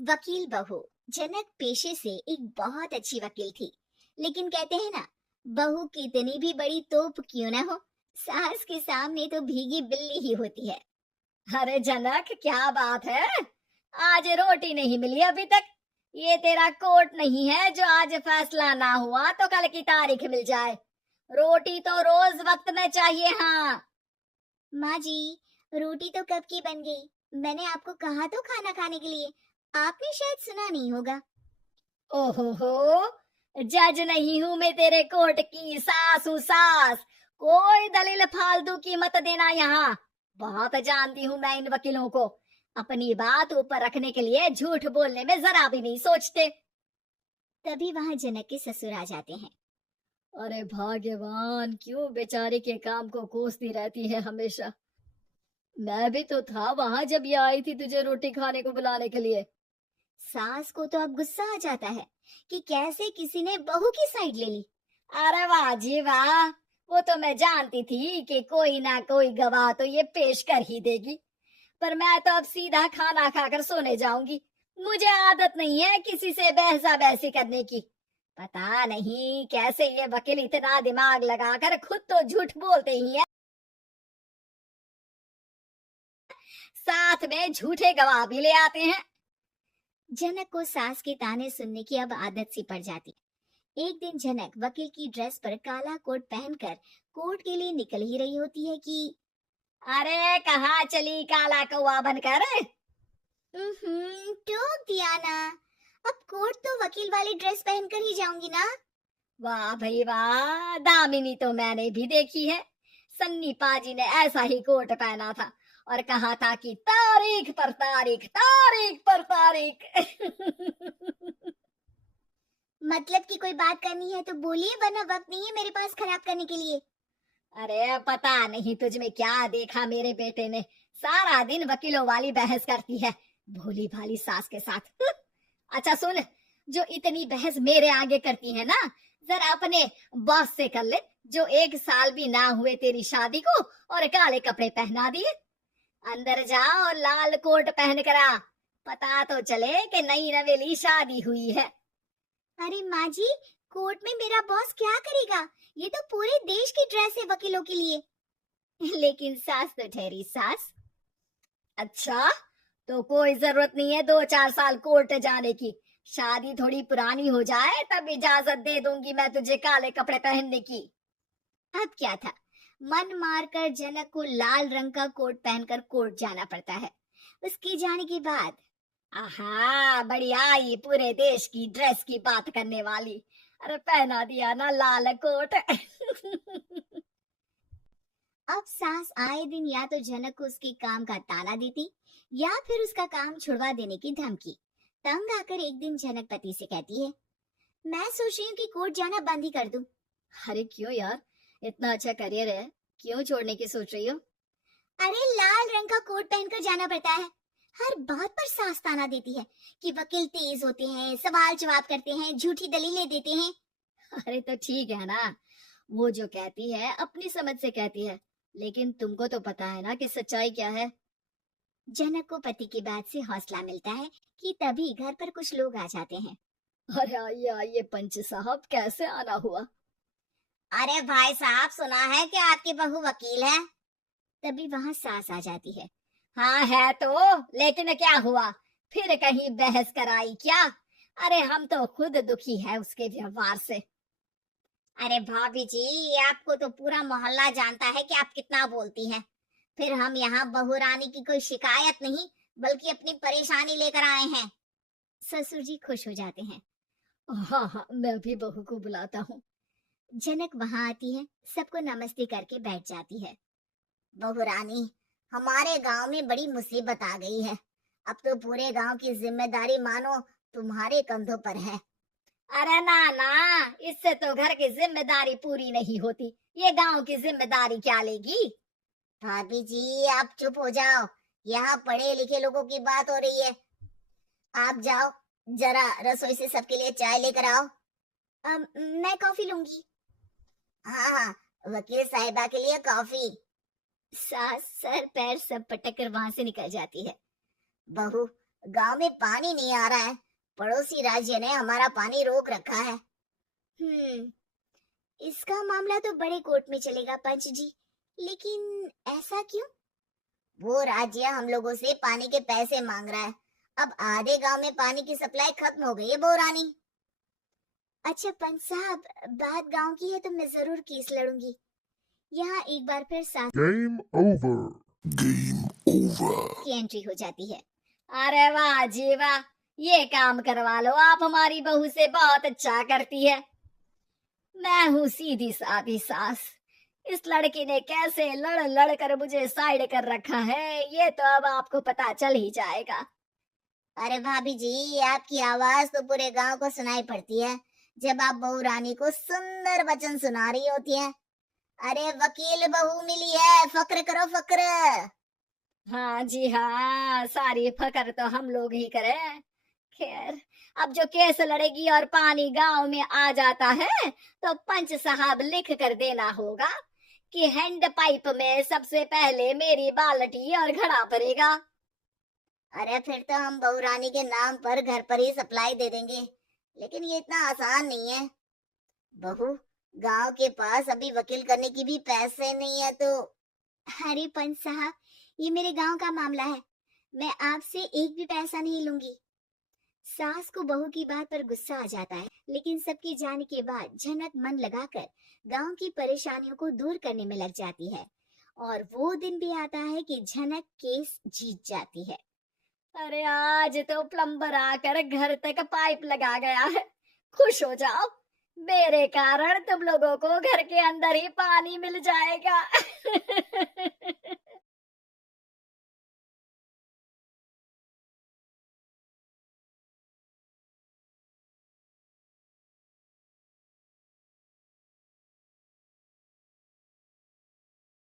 वकील बहू। जनक पेशे से एक बहुत अच्छी वकील थी, लेकिन कहते हैं ना, बहू कितनी भी बड़ी तोप क्यों ना हो, सास के सामने तो भीगी बिल्ली ही होती है। अरे जनक, क्या बात है? आज रोटी नहीं मिली अभी तक। ये तेरा कोर्ट नहीं है जो आज फैसला ना हुआ तो कल की तारीख मिल जाए। रोटी तो रोज वक्त में चाहिए। हाँ। माँ जी, रोटी तो कब की बन गई। मैंने आपको कहा तो खाना खाने के लिए, आपने शायद सुना नहीं होगा। ओहो, जज नहीं हूं मैं तेरे कोर्ट की, सास हूँ सास। कोई दलील फालतू की मत देना यहाँ। बहुत जानती हूँ मैं इन वकीलों को। अपनी बात ऊपर रखने के लिए झूठ बोलने में जरा भी नहीं सोचते। तभी वहां जनक के ससुर आ जाते हैं। अरे भाग्यवान, क्यों बेचारे के काम को कोसती रहती है हमेशा। मैं भी तो था वहां जब ये आई थी तुझे रोटी खाने को बुलाने के लिए। सास को तो अब गुस्सा आ जाता है कि कैसे किसी ने बहू की साइड ले ली। अरे वाह जी वाह, वो तो मैं जानती थी कि कोई ना कोई गवाह तो ये पेश कर ही देगी। पर मैं तो अब सीधा खाना खाकर सोने जाऊंगी। मुझे आदत नहीं है किसी से बहसा बहसी करने की। पता नहीं कैसे ये वकील इतना दिमाग लगाकर खुद तो झूठ बोलते ही है, साथ में झूठे गवाह भी ले आते हैं। जनक को सास के ताने सुनने की अब आदत सी पड़ जाती। एक दिन जनक वकील की ड्रेस पर काला कोट पहनकर कोर्ट के लिए निकल ही रही होती है कि अरे कहाँ चली काला कौवा बनकर? टोक दिया ना। अब कोर्ट तो वकील वाली ड्रेस पहनकर ही जाऊंगी ना। वाह भाई वाह, दामिनी तो मैंने भी देखी है। सन्नी पाजी ने ऐसा ही कोट पहना था और कहा था कि तारीख पर तारीख, तारीख पर तारीख। मतलब कि कोई बात करनी है तो बोलिए, वरना वक्त नहीं है मेरे पास खराब करने के लिए। अरे पता नहीं तुझ में क्या देखा मेरे बेटे ने, सारा दिन वकीलों वाली बहस करती है, भोली भाली सास के साथ। अच्छा सुन, जो इतनी बहस मेरे आगे करती है ना, जरा अपने बॉस से कर ले, जो 1 साल भी ना हुए तेरी शादी को और काले कपड़े पहना दिए। अंदर जा और लाल कोट पहन कर आ, पता तो चले कि नई नवेली शादी हुई है। अरे माँ जी, कोर्ट में मेरा बॉस क्या करेगा? ये तो पूरे देश की ड्रेस है वकीलों के लिए। लेकिन सास तो ठहरी सास। अच्छा, तो कोई जरूरत नहीं है 2-4 साल कोर्ट जाने की। शादी थोड़ी पुरानी हो जाए तब इजाजत दे दूंगी मैं तुझे काले कपड़े पहनने की। अब क्या था, मन मारकर जनक को लाल रंग का कोट पहनकर कोर्ट जाना पड़ता है। उसके जाने के बाद आहा, बढ़िया, ये पूरे देश की ड्रेस की बात करने वाली। अरे पहना दिया ना लाल कोट। अब सास आए दिन या तो जनक को उसके काम का ताना देती, या फिर उसका काम छुड़वा देने की धमकी। तंग आकर एक दिन जनक पति से कहती है, मैं सोच रही हूँ कि कोर्ट जाना बंद ही कर दूं। अरे क्यों यार, इतना अच्छा करियर है, क्यों छोड़ने की सोच रही हो? अरे लाल रंग का कोट पहनकर जाना पड़ता है। हर बात पर सास ताना देती है कि वकील तेज होते हैं, सवाल जवाब करते हैं, झूठी दलीलें देते हैं। अरे तो ठीक है ना, वो जो कहती है अपनी समझ से कहती है, लेकिन तुमको तो पता है ना कि सच्चाई क्या है। जनक को पति की बात से हौसला मिलता है कि तभी घर पर कुछ लोग आ जाते हैं। अरे आइए आइए पंच साहब, कैसे आना हुआ? अरे भाई साहब, सुना है कि आपकी बहू वकील है। तभी वहां सास आ जाती है। हाँ है तो, लेकिन क्या हुआ? फिर कहीं बहस कराई क्या? अरे हम तो खुद दुखी है उसके व्यवहार से। अरे भाभी जी, आपको तो पूरा मोहल्ला जानता है कि आप कितना बोलती हैं। फिर हम यहाँ बहू रानी की कोई शिकायत नहीं, बल्कि अपनी परेशानी लेकर आए हैं। ससुर जी खुश हो जाते हैं। हाँ हाँ, मैं भी बहू को बुलाता हूँ। जनक वहां आती है, सबको नमस्ते करके बैठ जाती है। बहू रानी, हमारे गांव में बड़ी मुसीबत आ गई है। अब तो पूरे गांव की जिम्मेदारी मानो तुम्हारे कंधों पर है। अरे ना ना, इससे तो घर की जिम्मेदारी पूरी नहीं होती, ये गांव की जिम्मेदारी क्या लेगी? भाभी जी, आप चुप हो जाओ। यहाँ पढ़े लिखे लोगों की बात हो रही है। आप जाओ, जरा रसोई से सबके लिए चाय लेकर आओ। मैं कॉफी लूंगी। हाँ हाँ, वकील साहिबा के लिए कॉफी। सास सर पैर सब पटक कर वहां से निकल जाती है। बहू, गांव में पानी नहीं आ रहा है, पड़ोसी राज्य ने हमारा पानी रोक रखा है। इसका मामला तो बड़े कोर्ट में चलेगा पंच जी, लेकिन ऐसा क्यों? वो राज्य हम लोगों से पानी के पैसे मांग रहा है। अब आधे गांव में पानी की सप्लाई खत्म हो गई है बोरानी। अच्छा पंच साहब, बात गांव की है तो मैं जरूर केस लड़ूंगी। यहाँ एक बार फिर सास Game over. Game over. की एंट्री हो जाती है। अरे वाह जी वाह, ये काम करवा लो, आप हमारी बहू से बहुत अच्छा करती है। मैं हूँ सीधी सादी सास। इस लड़की ने कैसे लड़ लड़ कर मुझे साइड कर रखा है, ये तो अब आपको पता चल ही जाएगा। अरे भाभी जी, आपकी आवाज तो पूरे गांव को सुनाई पड़ती है जब आप बहू रानी को सुंदर वचन सुना रही होती हैं। अरे वकील बहू मिली है, फक्र करो फक्र। हाँ जी हाँ, सारी फकर तो हम लोग ही करें। खैर, अब जो केस लड़ेगी और पानी गांव में आ जाता है तो पंच साहब लिख कर देना होगा कि हैंड पाइप में सबसे पहले मेरी बाल्टी और घड़ा भरेगा। अरे फिर तो हम बहू रानी के नाम पर घर पर ही सप्लाई दे देंगे, लेकिन ये इतना आसान नहीं है। बहू, गांव के पास अभी वकील करने की भी पैसे नहीं है तो। अरे पंच साहब, ये मेरे गांव का मामला है, मैं आपसे एक भी पैसा नहीं लूंगी। सास को बहू की बात पर गुस्सा आ जाता है, लेकिन सबके जाने के बाद झनक मन लगाकर गांव की परेशानियों को दूर करने में लग जाती है। और वो दिन भी आता है कि झनक केस जीत जाती है। अरे आज तो प्लम्बर आकर घर तक पाइप लगा गया है। खुश हो जाओ, मेरे कारण तुम लोगों को घर के अंदर ही पानी मिल जाएगा।